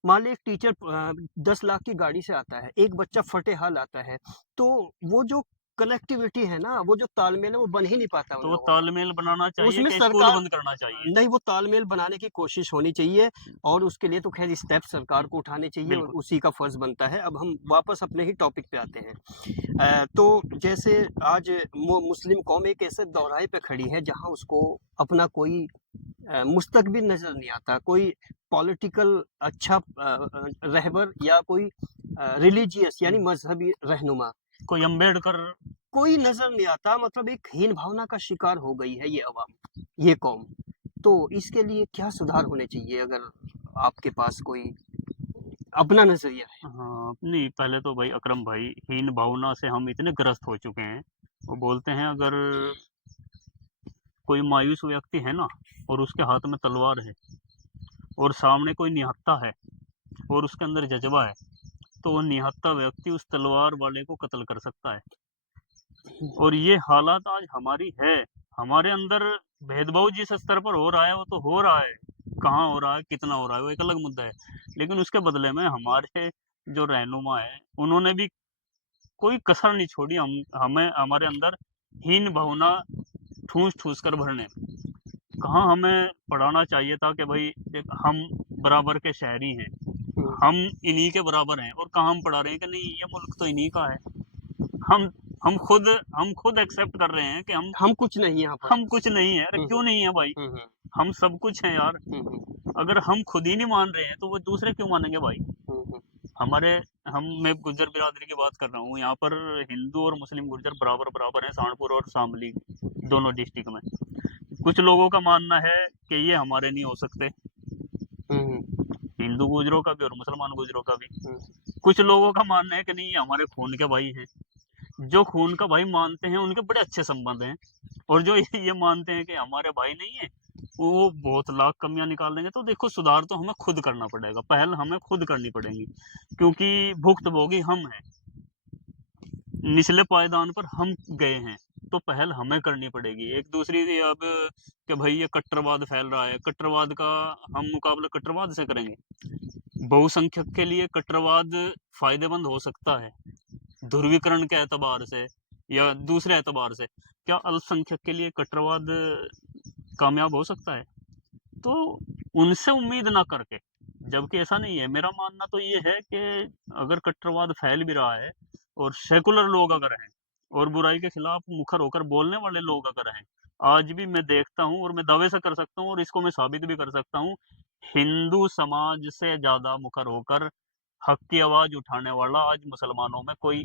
मान लीजिए एक टीचर 10 लाख की गाड़ी से आता है, एक बच्चा फटे-हाल आता है, तो वो जो कनेक्टिविटी है ना, वो जो तालमेल है, वो बन ही नहीं पाता उन तो वो लोगों का। तालमेल बनाना चाहिए उसमें कि स्कूल सरकार बंद करना चाहिए। नहीं, वो तालमेल बनाने की कोशिश होनी चाहिए और उसके लिए तो ख़ैर स्टेप सरकार को उठाने चाहिए और बिल्कुल। उसी का फ़र्ज़ बनता है। अब हम वापस अपने ही टॉपिक पे आते हैं। तो जैसे आज मुस्लिम कौम एक ऐसे दौराहे पे खड़ी है जहाँ उसको अपना कोई मुस्तकबिल नज़र नहीं आता, कोई पॉलिटिकल अच्छा रहबर या कोई रिलीजियस यानी मज़हबी रहनुमा कोई अम्बेडकर। कोई नज़र नहीं आता, मतलब एक हीन भावना का शिकार हो गई है ये अवाम, ये कौम। तो इसके लिए क्या सुधार होने चाहिए अगर आपके पास कोई अपना नज़रिया है? हाँ, नहीं, पहले तो भाई अकरम भाई, हीन भावना से हम इतने ग्रस्त हो चुके हैं। वो बोलते हैं अगर कोई मायूस व्यक्ति है ना, और उसके हाथ में तलवार है, और सामने कोई निहत्था है, और उसके अंदर जज्बा है, तो वो निहत्था व्यक्ति उस तलवार वाले को कत्ल कर सकता है। और ये हालात आज हमारी है। हमारे अंदर भेदभाव जिस स्तर पर हो रहा है, वो तो हो रहा है, कहाँ हो रहा है, कितना हो रहा है, वो एक अलग मुद्दा है। लेकिन उसके बदले में हमारे जो रहनुमा है, उन्होंने भी कोई कसर नहीं छोड़ी हमें हमारे अंदर हीन भावना ठूस ठूस कर भरने में। कहाँ हमें पढ़ाना चाहिए था कि भाई एक हम बराबर के शहरी हैं, हुँ, हम इन्हीं के बराबर हैं, और कहाँ हम पढ़ा रहे हैं कि नहीं, ये मुल्क तो इन्हीं का है। हम हम खुद हम खुद एक्सेप्ट कर रहे हैं कि हम कुछ नहीं यहाँ पर। हम कुछ नहीं है। अरे हुँ, क्यों नहीं है भाई, हुँ, हुँ, हम सब कुछ हैं यार। हुँ, हुँ, अगर हम खुद ही नहीं मान रहे हैं तो वो दूसरे क्यों मानेंगे भाई। हुँ, हुँ, हमारे हम मैं गुर्जर बिरादरी की बात कर रहा हूँ, यहाँ पर हिंदू और मुस्लिम गुर्जर बराबर बराबर हैं, सहारनपुर और शामली दोनों डिस्ट्रिक्ट में। कुछ लोगों का मानना है कि ये हमारे नहीं हो सकते, हुँ, हिंदू गुजरों का भी और मुसलमान गुजरों का भी। हुँ, कुछ लोगों का मानना है कि नहीं, ये हमारे खून के भाई हैं। जो खून का भाई मानते हैं उनके बड़े अच्छे संबंध हैं, और जो ये मानते हैं कि हमारे भाई नहीं है, वो बहुत लाख कमियां निकाल देंगे। तो देखो, सुधार तो हमें खुद करना पड़ेगा, पहल हमें खुद करनी पड़ेगी, क्योंकि भुक्तभोगी हम हैं, निचले पायदान पर हम गए हैं, तो पहल हमें करनी पड़ेगी। एक दूसरी अब कि भाई ये कट्टरवाद फैल रहा है, कट्टरवाद का हम मुकाबला कट्टरवाद से करेंगे। बहुसंख्यक के लिए कट्टरवाद फायदेमंद हो सकता है, ध्रुवीकरण के एतबार से या दूसरे एतबार से। क्या अल्पसंख्यक के लिए कट्टरवाद कामयाब हो सकता है? तो उनसे उम्मीद ना करके, जबकि ऐसा नहीं है। मेरा मानना तो ये है कि अगर कट्टरवाद फैल भी रहा है, और सेकुलर लोग अगर हैं, और बुराई के खिलाफ मुखर होकर बोलने वाले लोग अगर हैं, आज भी मैं देखता हूँ, और मैं दावे से कर सकता हूँ, और इसको मैं साबित भी कर सकता हूँ, हिंदू समाज से ज्यादा मुखर होकर हक की आवाज उठाने वाला आज मुसलमानों में कोई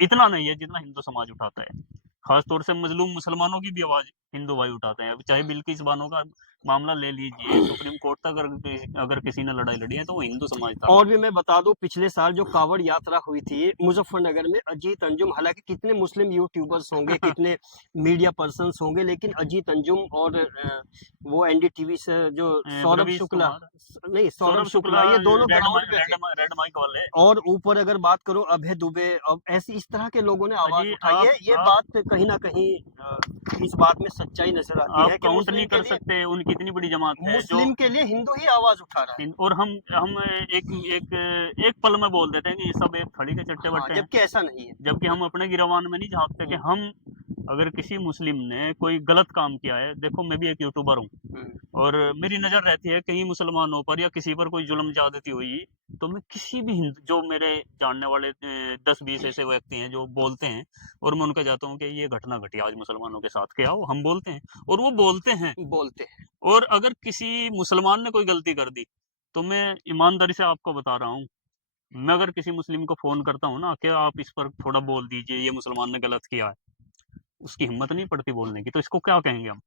इतना नहीं है जितना हिंदू समाज उठाता है। खासतौर से मजलूम मुसलमानों की भी आवाज हिंदू भाई उठाते हैं। अब चाहे बिल्किस बानो का मामला ले लीजिए, सुप्रीम कोर्ट तक अगर किसी ने लड़ाई लड़ी है तो वो हिंदू समाज था। और भी मैं बता दूं, पिछले साल जो कांवड़ यात्रा हुई थी मुजफ्फरनगर में, अजीत अंजुम, हालांकि कितने मुस्लिम यूट्यूबर्स होंगे, कितने मीडिया पर्सन्स होंगे, लेकिन अजीत अंजुम और वो एनडीटीवी से जो सौरभ रवीश शुक्ला, कुमार, नहीं सौरभ सौरभ शुक्ला, ये दोनों ग्राउंड पे थे। रेड माइक वाले। और ऊपर अगर बात करो अभय दुबे, अब ऐसी इस तरह के लोगों ने आवाज अजी उठाई है। ये आप बात कहीं ना कहीं इस बात में सच्चाई नजर आती आप है कि काउंट नहीं कर सकते, उनकी इतनी बड़ी जमात है जो, मुस्लिम के लिए हिंदू ही आवाज उठा रहा है। और हम एक एक एक पल में बोल देते हैं कि ये सब एक थड़ी के चट्टे हाँ, बट्टे हैं, जबकि ऐसा नहीं है। जबकि हम अपने गिरवान में नहीं झांकते कि हम अगर किसी मुस्लिम ने कोई गलत काम किया है, देखो मैं भी एक यूट्यूबर हूँ और मेरी नज़र रहती है कहीं मुसलमानों पर या किसी पर कोई जुल्म ज्यादती हुई, तो मैं किसी भी हिंदू, जो मेरे जानने वाले 10-20 ऐसे व्यक्ति हैं जो बोलते हैं, और मैं उनका जाता हूँ कि ये घटना घटी आज मुसलमानों के साथ, क्या हो, हम बोलते हैं और वो बोलते हैं। बोलते हैं। और अगर किसी मुसलमान ने कोई गलती कर दी, तो मैं ईमानदारी से आपको बता रहा हूँ, मैं अगर किसी मुस्लिम को फोन करता हूँ ना कि आप इस पर थोड़ा बोल दीजिए, ये मुसलमान ने गलत किया है, उसकी हिम्मत नहीं पड़ती बोलने की, तो इसको क्या कहेंगे हम?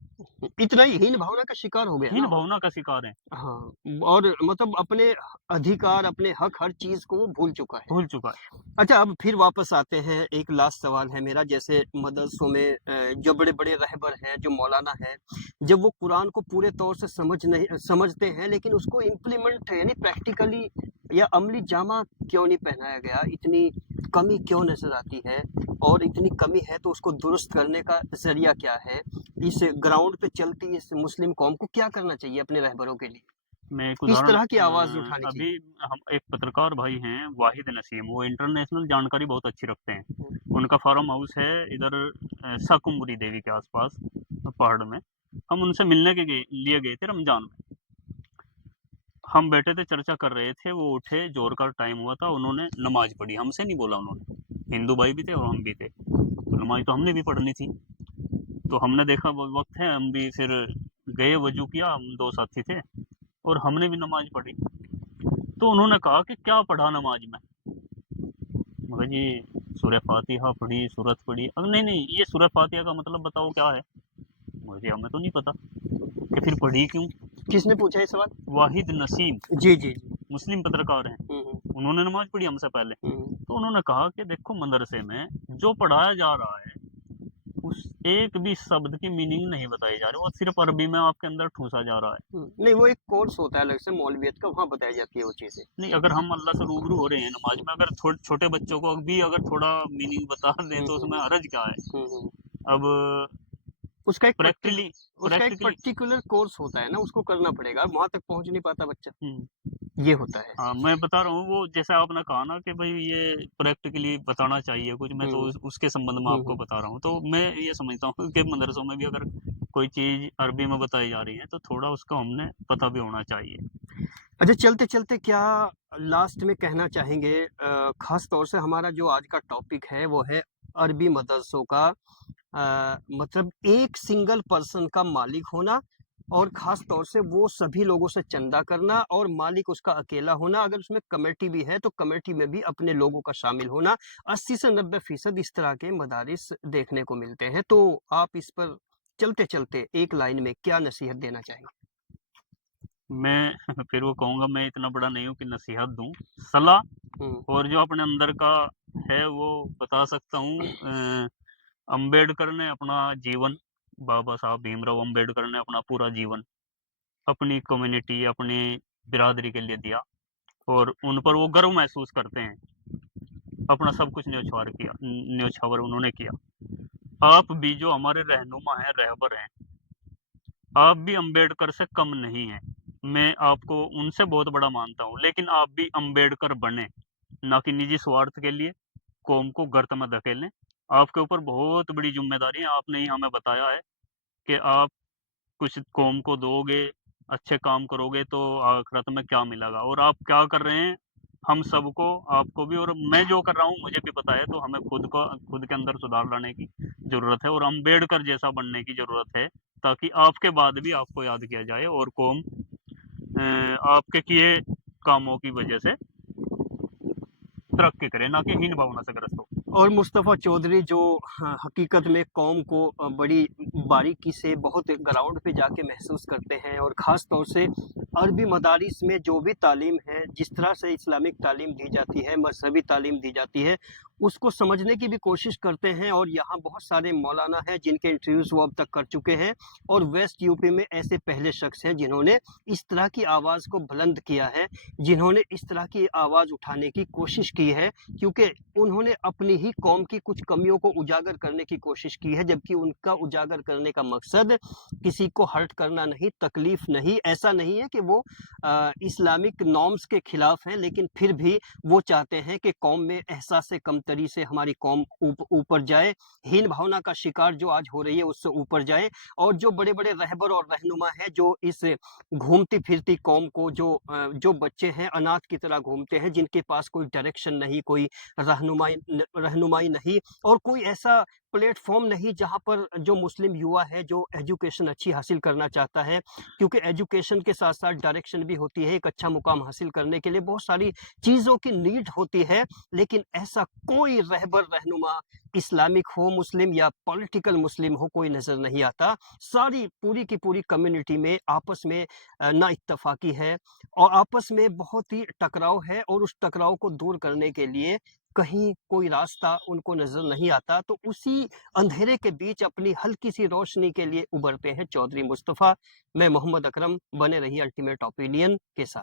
इतना ही हीन भावना का शिकार हो गया हीन ना। भावना का शिकार है, हाँ, और मतलब अपने अधिकार, अपने हक, हर चीज को वो भूल चुका है। भूल चुका है। अच्छा, अब फिर वापस आते हैं, एक लास्ट सवाल है मेरा। जैसे मदरसों में जो बड़े बड़े रहबर हैं, जो मौलाना हैं, जब वो कुरान को पूरे तौर से समझते हैं, लेकिन उसको इम्प्लीमेंट यानी प्रैक्टिकली या अमली जामा क्यों नहीं पहनाया गया, इतनी कमी क्यों नजर आती है, और इतनी कमी है तो उसको दुरुस्त करने का जरिया क्या है? इस ग्राउंड पे चलती इस मुस्लिम कौम को क्या करना चाहिए अपने रहबरों के लिए? मैं एक किस उदाहरण, तरह की आवाज उठानी अभी चाहिए? हम एक पत्रकार भाई हैं वाहिद नसीम, वो इंटरनेशनल जानकारी बहुत अच्छी रखते हैं। उनका फार्म हाउस है इधर साकुम्बरी देवी के आसपास पहाड़ में। हम उनसे मिलने के लिए गए थे रमजान में। हम बैठे थे, चर्चा कर रहे थे, वो उठे, जोर का टाइम हुआ था, उन्होंने नमाज पढ़ी, हमसे नहीं बोला उन्होंने, हिंदू भाई भी थे और हम भी थे, तो नमाज तो हमने भी पढ़नी थी। तो हमने देखा वो वक्त है, हम भी फिर गए, वजू किया, हम 2 साथी थे और हमने भी नमाज पढ़ी। तो उन्होंने कहा कि क्या पढ़ा नमाज में? मगर जी सूरह फातिहा पढ़ी, सूरत पढ़ी। अब नहीं नहीं, ये सूरह फातिहा का मतलब बताओ क्या है? मुझे, हमें तो नहीं पता कि फिर पढ़ी क्यों। किसने पूछा ये सवाल? वाहिद नसीम, जी जी जी। मुस्लिम पत्रकार हैं, उन्होंने नमाज पढ़ी हमसे पहले। तो उन्होंने कहा कि देखो मदरसे में जो पढ़ाया जा रहा है उस एक भी शब्द की मीनिंग नहीं बताई जा रही, वो सिर्फ अरबी में आपके अंदर ठूसा जा रहा है। नहीं, वो एक कोर्स होता है अलग से मौलवियत का, वहाँ बताई जाती है वो चीजें। नहीं, अगर हम अल्लाह से रूबरू हो रहे हैं नमाज में, अगर छोटे बच्चों को भी अगर थोड़ा मीनिंग बता दें तो उसमें हर्ज क्या है? अब उसका एक प्रैक्टिकली उसका एक प्रैक्टिकली पर्टिकुलर कोर्स होता है ना, उसको करना पड़ेगा, वहां तक पहुंच नहीं पाता बच्चा, ये होता है। हाँ, मैं बता रहा हूँ, वो जैसे आपने कहा ना कि भाई ये प्रैक्टिकली बताना चाहिए कुछ, मैं तो उसके संबंध में आपको बता रहा हूँ। तो मैं ये समझता हूँ कि मदरसों में भी अगर कोई चीज अरबी में बताई जा रही है तो थोड़ा उसका हमने पता भी होना चाहिए। अच्छा, चलते चलते क्या लास्ट में कहना चाहेंगे? खास तौर से हमारा जो आज का टॉपिक है वो है अरबी मदरसों का, मतलब एक सिंगल पर्सन का मालिक होना, और खास तौर से वो सभी लोगों से चंदा करना, और मालिक उसका अकेला होना। अगर उसमें कमेटी भी है तो कमेटी में भी अपने लोगों का शामिल होना। 80 से 90% इस तरह के मदारिस देखने को मिलते हैं। तो आप इस पर चलते चलते एक लाइन में क्या नसीहत देना चाहेंगे? मैं फिर वो कहूँगा, मैं इतना बड़ा नहीं हूँ कि नसीहत दूँ, सलाह और जो अपने अंदर का है वो बता सकता हूँ। अंबेडकर ने अपना जीवन, बाबा साहब भीमराव अंबेडकर ने अपना पूरा जीवन अपनी कम्युनिटी, अपनी बिरादरी के लिए दिया और उन पर वो गर्व महसूस करते हैं। अपना सब कुछ न्योछावर उन्होंने किया। आप भी जो हमारे रहनुमा हैं, रहबर हैं, आप भी अंबेडकर से कम नहीं हैं। मैं आपको उनसे बहुत बड़ा मानता हूँ, लेकिन आप भी अंबेडकर बने, ना कि निजी स्वार्थ के लिए कौम को गर्त में धकेलें। आपके ऊपर बहुत बड़ी जिम्मेदारी है, आपने ही हमें बताया है कि आप कुछ कौम को दोगे, अच्छे काम करोगे तो आखिरत में क्या मिलेगा, और आप क्या कर रहे हैं हम सबको, आपको भी, और मैं जो कर रहा हूँ मुझे भी पता है। तो हमें खुद के अंदर सुधार लाने की जरूरत है और अम्बेडकर जैसा बनने की जरूरत है, ताकि आपके बाद भी आपको याद किया जाए और कौम आपके किए कामों की वजह से तरक्की करे, ना कि हीन भावना से ग्रस्त हो। और मुस्तफ़ा चौधरी जो हकीकत में कौम को बड़ी बारीकी से बहुत ग्राउंड पे जाके महसूस करते हैं और ख़ास तौर से अरबी मदारिस में जो भी तालीम है, जिस तरह से इस्लामिक तालीम दी जाती है, मज़हबी तालीम दी जाती है, उसको समझने की भी कोशिश करते हैं। और यहाँ बहुत सारे मौलाना हैं जिनके इंटरव्यूज़ वो अब तक कर चुके हैं और वेस्ट यूपी में ऐसे पहले शख्स हैं जिन्होंने इस तरह की आवाज़ को बुलंद किया है, जिन्होंने इस तरह की आवाज़ उठाने की कोशिश की है, क्योंकि उन्होंने अपनी ही कौम की कुछ कमियों को उजागर करने की कोशिश की है, जबकि उनका उजागर करने का मकसद किसी को हर्ट करना नहीं, तकलीफ नहीं। ऐसा नहीं है कि वो इस्लामिक नॉर्म्स के खिलाफ हैं, लेकिन फिर भी वो चाहते हैं कि कौम में एहसास कमतरी से हमारी कौम ऊपर जाए, हीन भावना का शिकार जो आज हो रही है उससे ऊपर जाए। और जो बड़े बड़े रहबर और रहनुमा हैं जो इस घूमती फिरती कौम को, जो बच्चे हैं अनाथ की तरह घूमते हैं, जिनके पास कोई डायरेक्शन नहीं, कोई रहनुमाई नहीं और कोई ऐसा प्लेटफॉर्म नहीं जहाँ पर जो मुस्लिम युवा है जो एजुकेशन अच्छी हासिल करना चाहता है, क्योंकि एजुकेशन के साथ साथ डायरेक्शन भी होती है। एक अच्छा मुकाम हासिल करने के लिए बहुत सारी चीज़ों की नीड होती है, लेकिन ऐसा कोई रहबर रहनुमा इस्लामिक हो मुस्लिम या पॉलिटिकल मुस्लिम हो कोई नज़र नहीं आता। सारी पूरी की पूरी कम्युनिटी में आपस में ना इत्तफाकी है और आपस में बहुत ही टकराव है, और उस टकराव को दूर करने के लिए कहीं कोई रास्ता उनको नज़र नहीं आता। तो उसी अंधेरे के बीच अपनी हल्की सी रोशनी के लिए उभरते हैं चौधरी मुस्तफ़ा। मैं मोहम्मद अकरम, बने रहिए अल्टीमेट ओपिनियन के साथ।